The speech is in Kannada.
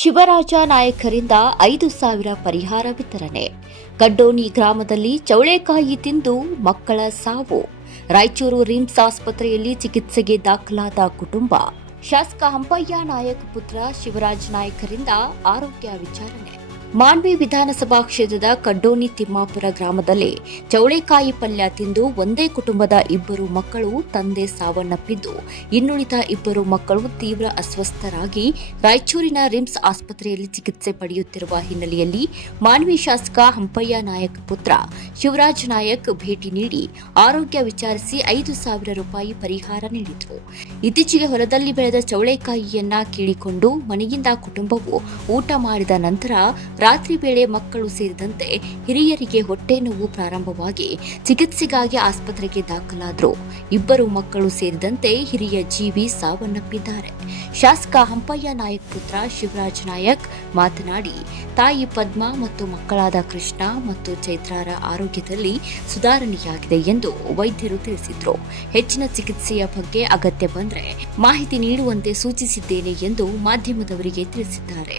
ಶಿವರಾಜ ನಾಯಕರಿಂದ ಐದು ಸಾವಿರ ಪರಿಹಾರ ವಿತರಣೆ. ಕಡ್ಡೋನಿ ಗ್ರಾಮದಲ್ಲಿ ಚೌಳೆಕಾಯಿ ತಿಂದು ಮಕ್ಕಳ ಸಾವು. ರಾಯಚೂರು ರಿಮ್ಸ್ ಆಸ್ಪತ್ರೆಯಲ್ಲಿ ಚಿಕಿತ್ಸೆಗೆ ದಾಖಲಾದ ಕುಟುಂಬ. ಶಾಸಕ ಹಂಪಯ್ಯ ನಾಯಕ್ ಪುತ್ರ ಶಿವರಾಜ್ ನಾಯಕರಿಂದ ಆರೋಗ್ಯ ವಿಚಾರಣೆ. ಮಾನ್ವಿ ವಿಧಾನಸಭಾ ಕ್ಷೇತ್ರದ ಕಡ್ಡೋನಿ ತಿಮ್ಮಾಪುರ ಗ್ರಾಮದಲ್ಲಿ ಚೌಳೆಕಾಯಿ ಪಲ್ಯ ತಿಂದು ಒಂದೇ ಕುಟುಂಬದ ಇಬ್ಬರು ಮಕ್ಕಳು ತಂದೆ ಸಾವನ್ನಪ್ಪಿದ್ದು, ಇನ್ನುಳಿದ ಇಬ್ಬರು ಮಕ್ಕಳು ತೀವ್ರ ಅಸ್ವಸ್ಥರಾಗಿ ರಾಯಚೂರಿನ ರಿಮ್ಸ್ ಆಸ್ಪತ್ರೆಯಲ್ಲಿ ಚಿಕಿತ್ಸೆ ಪಡೆಯುತ್ತಿರುವ ಹಿನ್ನೆಲೆಯಲ್ಲಿ ಮಾನ್ವಿ ಶಾಸಕ ಹಂಪಯ್ಯ ನಾಯಕ್ ಪುತ್ರ ಶಿವರಾಜ್ ನಾಯಕ್ ಭೇಟಿ ನೀಡಿ ಆರೋಗ್ಯ ವಿಚಾರಿಸಿ ಐದು ಸಾವಿರ ರೂಪಾಯಿ ಪರಿಹಾರ ನೀಡಿದರು. ಇತ್ತೀಚೆಗೆ ಹೊಲದಲ್ಲಿ ಬೆಳೆದ ಚೌಳೆಕಾಯಿಯನ್ನ ಕೀಳಿಕೊಂಡು ಮನೆಯಿಂದ ಕುಟುಂಬವು ಊಟ ಮಾಡಿದ ನಂತರ ರಾತ್ರಿ ವೇಳೆ ಮಕ್ಕಳು ಸೇರಿದಂತೆ ಹಿರಿಯರಿಗೆ ಹೊಟ್ಟೆ ನೋವು ಪ್ರಾರಂಭವಾಗಿ ಚಿಕಿತ್ಸೆಗಾಗಿ ಆಸ್ಪತ್ರೆಗೆ ದಾಖಲಾದರು. ಇಬ್ಬರು ಮಕ್ಕಳು ಸೇರಿದಂತೆ ಹಿರಿಯ ಜೀವಿ ಸಾವನ್ನಪ್ಪಿದ್ದಾರೆ. ಶಾಸಕ ಹಂಪಯ್ಯ ನಾಯಕ್ ಪುತ್ರ ಶಿವರಾಜ್ ನಾಯಕ್ ಮಾತನಾಡಿ, ತಾಯಿ ಪದ್ಮ ಮತ್ತು ಮಕ್ಕಳಾದ ಕೃಷ್ಣ ಮತ್ತು ಚೈತ್ರಾರ ಆರೋಗ್ಯದಲ್ಲಿ ಸುಧಾರಣೆಯಾಗಿದೆ ಎಂದು ವೈದ್ಯರು ತಿಳಿಸಿದರು. ಹೆಚ್ಚಿನ ಚಿಕಿತ್ಸೆಯ ಬಗ್ಗೆ ಅಗತ್ಯ ಬಂದರೆ ಮಾಹಿತಿ ನೀಡುವಂತೆ ಸೂಚಿಸಿದ್ದೇನೆ ಎಂದು ಮಾಧ್ಯಮದವರಿಗೆ ತಿಳಿಸಿದ್ದಾರೆ.